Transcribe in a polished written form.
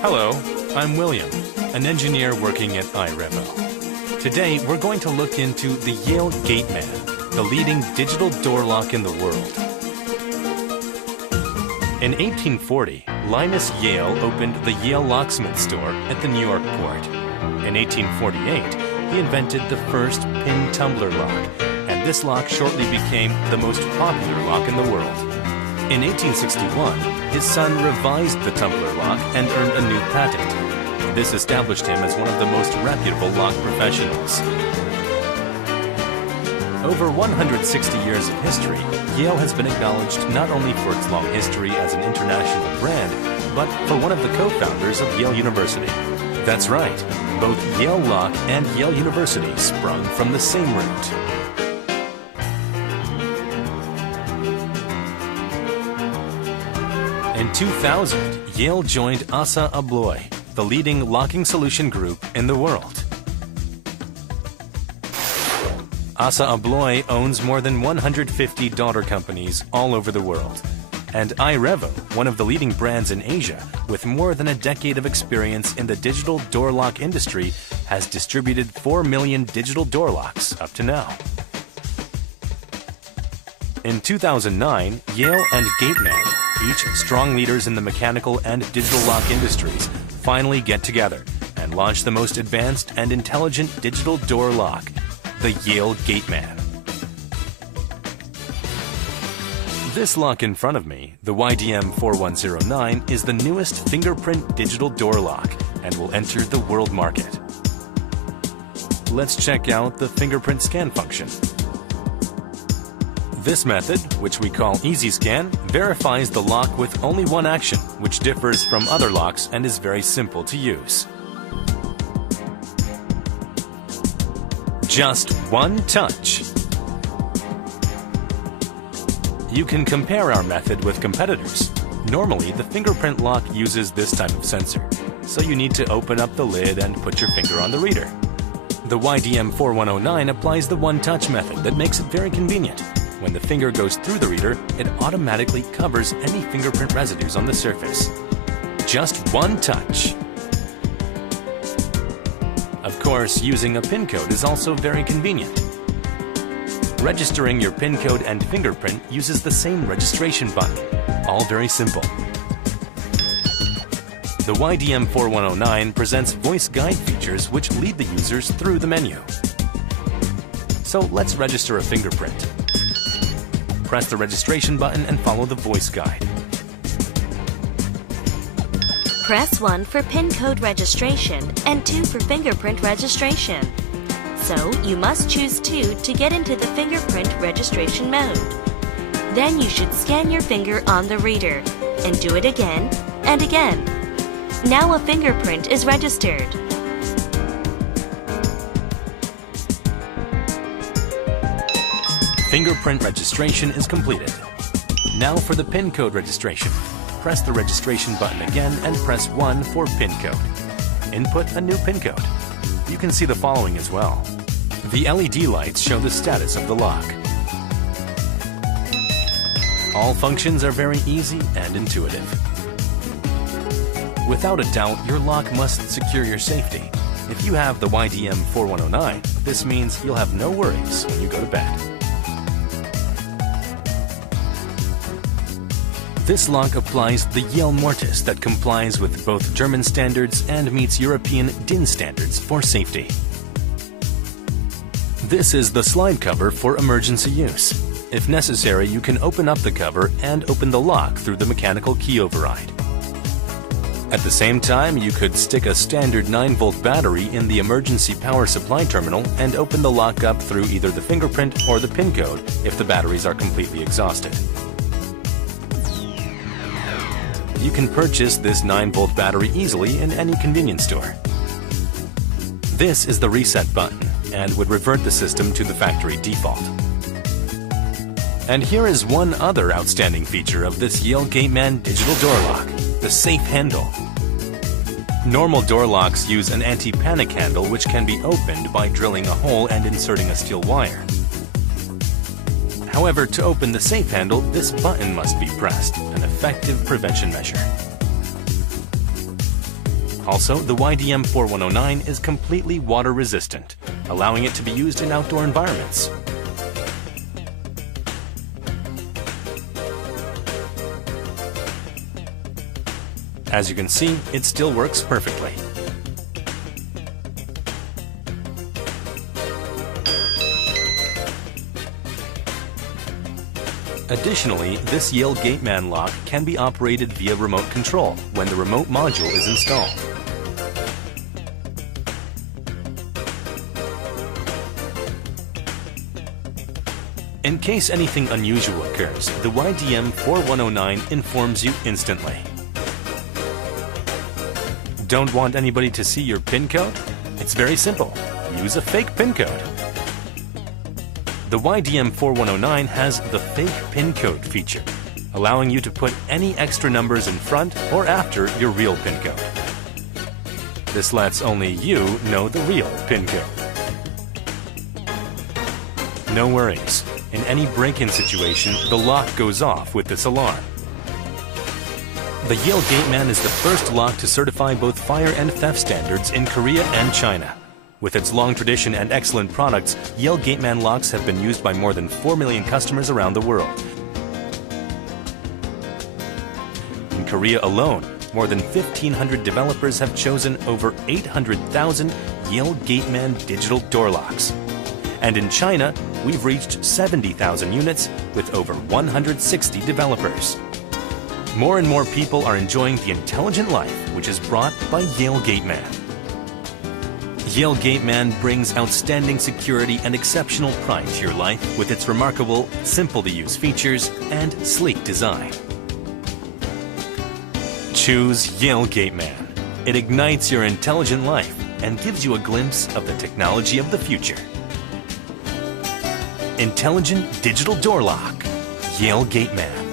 Hello, I'm William, an engineer working at iRevo. Today, we're going to look into the Yale Gateman, the leading digital door lock in the world. In 1840, Linus Yale opened the Yale Locksmith store at the New York port. In 1848, he invented the first pin tumbler lock, and this lock shortly became the most popular lock in the world. In 1861, his son revised the tumbler lock and earned a new patent. This established him as one of the most reputable lock professionals. Over 160 years of history, Yale has been acknowledged not only for its long history as an international brand, but for one of the co-founders of Yale University. That's right, both Yale Lock and Yale University sprung from the same root. In 2000, Yale joined Assa Abloy, the leading locking solution group in the world. Assa Abloy owns more than 150 daughter companies all over the world. And iRevo, one of the leading brands in Asia, with more than a decade of experience in the digital door lock industry, has distributed 4 million digital door locks up to now. In 2009, Yale and Gateman, each strong leaders in the mechanical and digital lock industries, finally get together and launch the most advanced and intelligent digital door lock, the Yale Gateman. This lock in front of me, the YDM4109, is the newest fingerprint digital door lock and will enter the world market. Let's check out the fingerprint scan function. This method, which we call Easy Scan, verifies the lock with only one action, which differs from other locks and is very simple to use. Just one touch. You can compare our method with competitors. Normally, the fingerprint lock uses this type of sensor, so you need to open up the lid and put your finger on the reader. The YDM4109 applies the one-touch method that makes it very convenient. When the finger goes through the reader, it automatically covers any fingerprint residues on the surface. Just one touch. Of course, using a PIN code is also very convenient. Registering your PIN code and fingerprint uses the same registration button. All very simple. The YDM4109 presents voice guide features which lead the users through the menu. So let's register a fingerprint. Press the registration button and follow the voice guide. Press 1 for PIN code registration and 2 for fingerprint registration. So you must choose 2 to get into the fingerprint registration mode. Then you should scan your finger on the reader and do it again and again. Now a fingerprint is registered. Fingerprint registration is completed. Now for the PIN code registration. Press the registration button again and press 1 for PIN code. Input a new PIN code. You can see the following as well. The LED lights show the status of the lock. All functions are very easy and intuitive. Without a doubt, your lock must secure your safety. If you have the YDM4109, this means you'll have no worries when you go to bed. This lock applies the Yale Mortise that complies with both German standards and meets European DIN standards for safety. This is the slide cover for emergency use. If necessary, you can open up the cover and open the lock through the mechanical key override. At the same time, you could stick a standard 9-volt battery in the emergency power supply terminal and open the lock up through either the fingerprint or the PIN code if the batteries are completely exhausted. You can purchase this 9-volt battery easily in any convenience store. This is the reset button and would revert the system to the factory default. And here is one other outstanding feature of this Yale Gateman digital door lock, the safe handle. Normal door locks use an anti-panic handle which can be opened by drilling a hole and inserting a steel wire. However, to open the safe handle, this button must be pressed, an effective prevention measure. Also, the YDM4109 is completely water resistant, allowing it to be used in outdoor environments. As you can see, it still works perfectly. Additionally, this Yale Gateman lock can be operated via remote control when the remote module is installed. In case anything unusual occurs, the YDM4109 informs you instantly. Don't want anybody to see your PIN code? It's very simple. Use a fake PIN code. The YDM4109 has the fake PIN code feature, allowing you to put any extra numbers in front or after your real PIN code. This lets only you know the real PIN code. No worries. In any break-in situation, the lock goes off with this alarm. The Yale Gateman is the first lock to certify both fire and theft standards in Korea and China. With its long tradition and excellent products, Yale Gateman locks have been used by more than 4 million customers around the world. In Korea alone, more than 1,500 developers have chosen over 800,000 Yale Gateman digital door locks. And in China, we've reached 70,000 units with over 160 developers. More and more people are enjoying the intelligent life which is brought by Yale Gateman. Yale Gateman brings outstanding security and exceptional pride to your life with its remarkable, simple-to-use features and sleek design. Choose Yale Gateman. It ignites your intelligent life and gives you a glimpse of the technology of the future. Intelligent digital door lock, Yale Gateman.